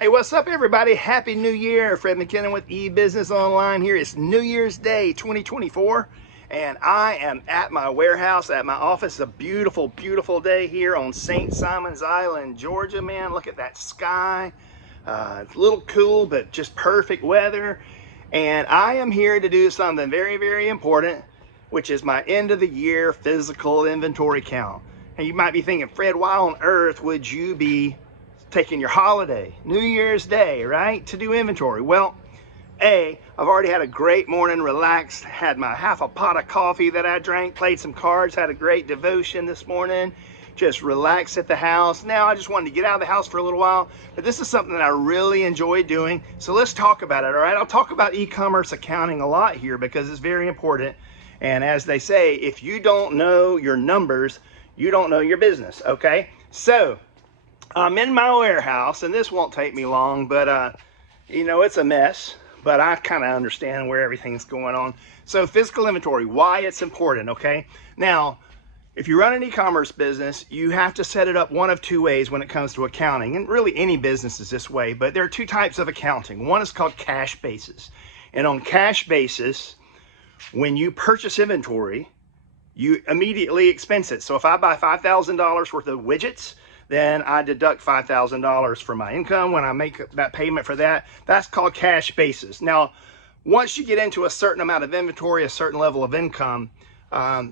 Hey, what's up everybody? Happy New Year. Fred McKinnon with eBusiness Online here. It's New Year's Day 2024 and I am at my warehouse, at my office. It's a beautiful, beautiful day here on St. Simon's Island, Georgia, man. Look at that sky. It's a little cool, but just perfect weather. And I am here to do something very, very important, which is my end of the year physical inventory count. And you might be thinking, Fred, why on earth would you be taking your holiday, New Year's Day, right, to do inventory? Well, I've already had a great morning, relaxed, had my half a pot of coffee that I drank, played some cards, had a great devotion this morning, just relaxed at the house. Now I just wanted to get out of the house for a little while, but this is something that I really enjoy doing. So let's talk about it, all right? I'll talk about e-commerce accounting a lot here because it's very important. And as they say, if you don't know your numbers, you don't know your business, okay? So I'm in my warehouse, and this won't take me long, but you know, it's a mess, but I kind of understand where everything's going on. So physical inventory, why it's important, okay? Now, if you run an e-commerce business, you have to set it up one of two ways when it comes to accounting, and really any business is this way, but there are two types of accounting. One is called cash basis, and on cash basis, when you purchase inventory, you immediately expense it. So if I buy $5,000 worth of widgets, then I deduct $5,000 from my income when I make that payment for that. That's called cash basis. Now, once you get into a certain amount of inventory, a certain level of income,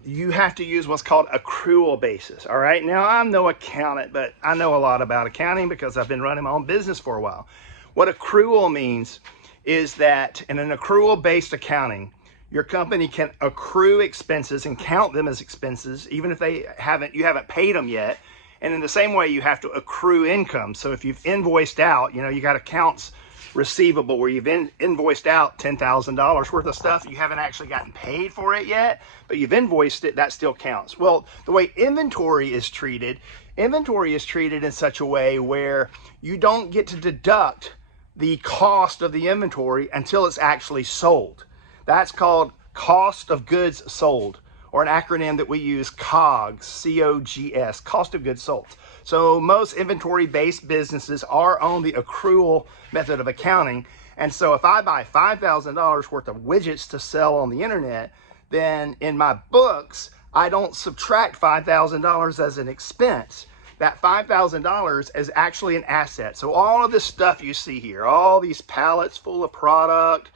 you have to use what's called accrual basis, all right? Now, I'm no accountant, but I know a lot about accounting because I've been running my own business for a while. What accrual means is that in an accrual-based accounting, your company can accrue expenses and count them as expenses, even if you haven't paid them yet. And in the same way, you have to accrue income. So if you've invoiced out, you know, you got accounts receivable where you've invoiced out $10,000 worth of stuff. You haven't actually gotten paid for it yet, but you've invoiced it, that still counts. Well, the way inventory is treated in such a way where you don't get to deduct the cost of the inventory until it's actually sold. That's called cost of goods sold, or an acronym that we use, COGS, C-O-G-S, cost of goods sold. So most inventory-based businesses are on the accrual method of accounting. And so if I buy $5,000 worth of widgets to sell on the internet, then in my books, I don't subtract $5,000 as an expense. That $5,000 is actually an asset. So all of this stuff you see here, all these pallets full of product,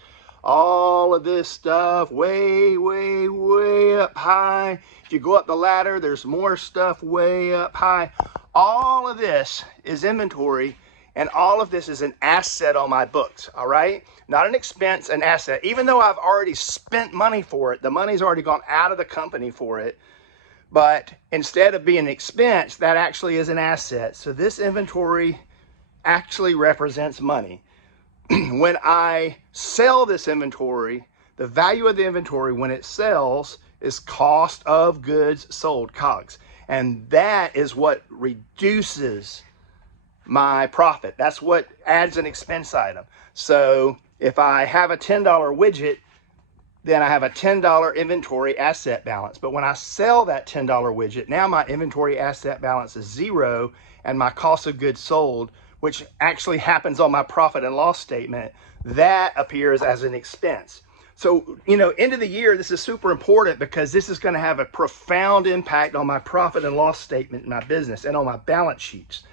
all of this stuff way, way, way up high. If you go up the ladder, there's more stuff way up high. All of this is inventory, and all of this is an asset on my books, all right? Not an expense, an asset. Even though I've already spent money for it, the money's already gone out of the company for it, but instead of being an expense, that actually is an asset. So this inventory actually represents money. When I sell this inventory, the value of the inventory when it sells is cost of goods sold, COGS. And that is what reduces my profit. That's what adds an expense item. So if I have a $10 widget, then I have a $10 inventory asset balance. But when I sell that $10 widget, now my inventory asset balance is zero, and my cost of goods sold, which actually happens on my profit and loss statement, that appears as an expense. So, you know, end of the year, this is super important because this is going to have a profound impact on my profit and loss statement in my business and on my balance sheets.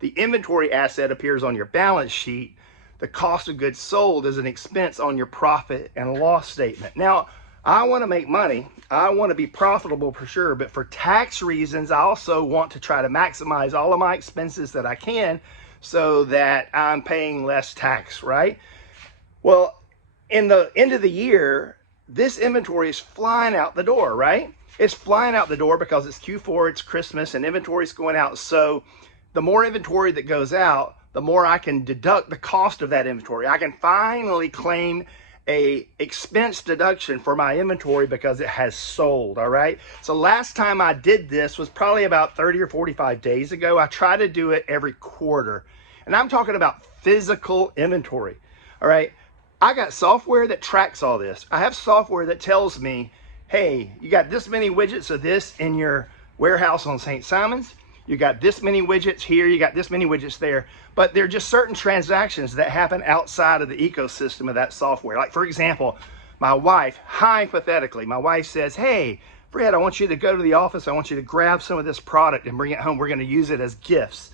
The inventory asset appears on your balance sheet. The cost of goods sold is an expense on your profit and loss statement. Now, I want to make money. I want to be profitable for sure, but for tax reasons, I also want to try to maximize all of my expenses that I can, so that I'm paying less tax, right? Well, in the end of the year, this inventory is flying out the door, right? It's flying out the door because it's Q4, it's Christmas, and inventory is going out. So the more inventory that goes out, the more I can deduct the cost of that inventory. I can finally claim a expense deduction for my inventory because it has sold, all right? So last time I did this was probably about 30 or 45 days ago. I try to do it every quarter, and I'm talking about physical inventory, all right? I got software that tracks all this. I have software that tells me, hey, you got this many widgets of this in your warehouse on St. Simon's. You got this many widgets here, you got this many widgets there, but there are just certain transactions that happen outside of the ecosystem of that software. Like for example, my wife, hypothetically, my wife says, hey, Fred, I want you to go to the office. I want you to grab some of this product and bring it home. We're going to use it as gifts.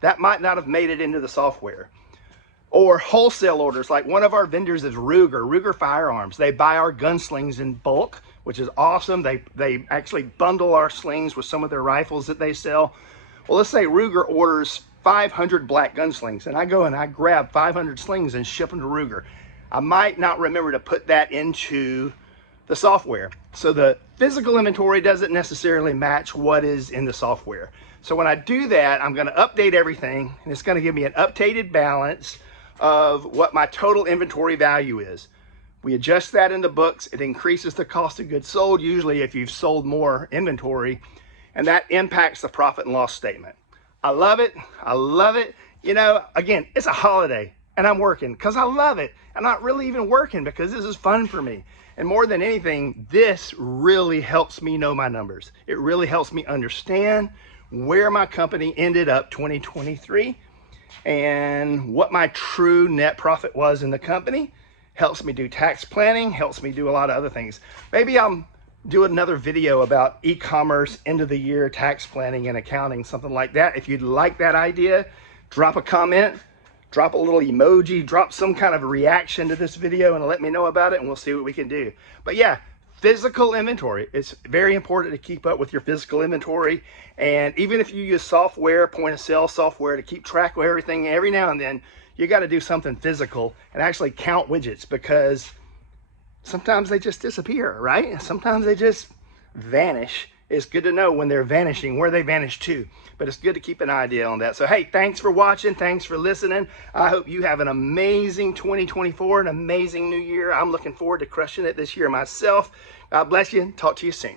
That might not have made it into the software. Or wholesale orders, like one of our vendors is Ruger Firearms. They buy our gunslings in bulk, which is awesome. They actually bundle our slings with some of their rifles that they sell. Well, let's say Ruger orders 500 black gunslings, and I go and I grab 500 slings and ship them to Ruger. I might not remember to put that into the software. So the physical inventory doesn't necessarily match what is in the software. So when I do that, I'm going to update everything, and it's going to give me an updated balance of what my total inventory value is. We adjust that in the books. It increases the cost of goods sold, usually if you've sold more inventory, and that impacts the profit and loss statement. I love it. I love it. You know, again, it's a holiday and I'm working because I love it. I'm not really even working because this is fun for me. And more than anything, this really helps me know my numbers. It really helps me understand where my company ended up 2023 and what my true net profit was in the company. Helps me do tax planning, helps me do a lot of other things. Maybe I'll do another video about e-commerce, end of the year tax planning and accounting, something like that. If you'd like that idea, drop a comment, drop a little emoji, drop some kind of reaction to this video and let me know about it and we'll see what we can do. But yeah, physical inventory. It's very important to keep up with your physical inventory. And even if you use software, point of sale software to keep track of everything, every now and then, you got to do something physical and actually count widgets, because sometimes they just disappear, right? Sometimes they just vanish. It's good to know when they're vanishing, where they vanish to, but it's good to keep an idea on that. So, hey, thanks for watching. Thanks for listening. I hope you have an amazing 2024, an amazing new year. I'm looking forward to crushing it this year myself. God bless you. Talk to you soon.